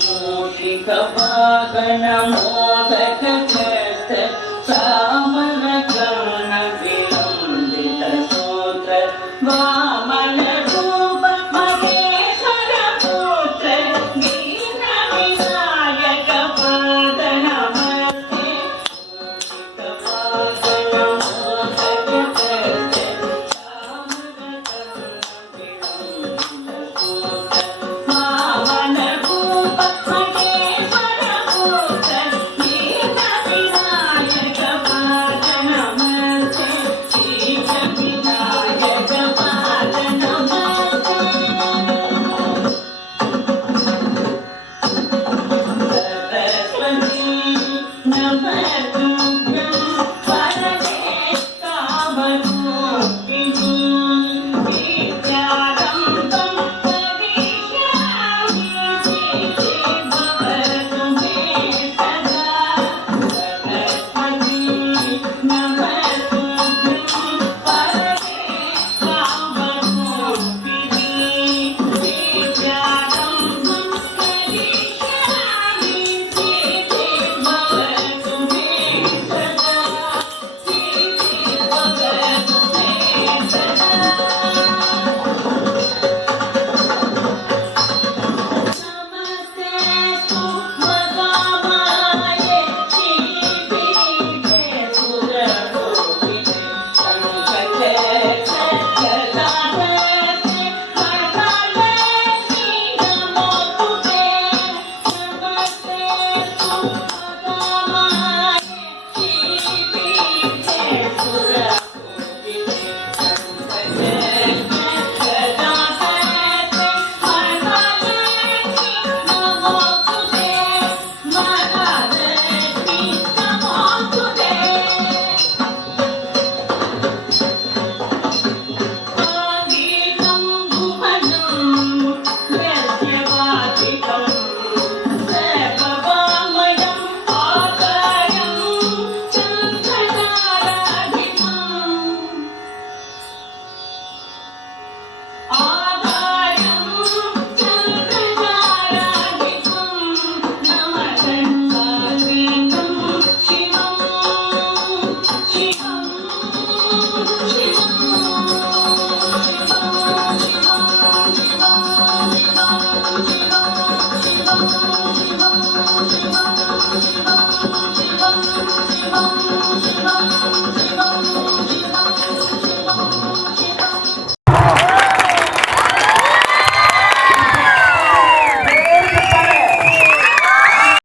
మూషిక వాహన మోదక and do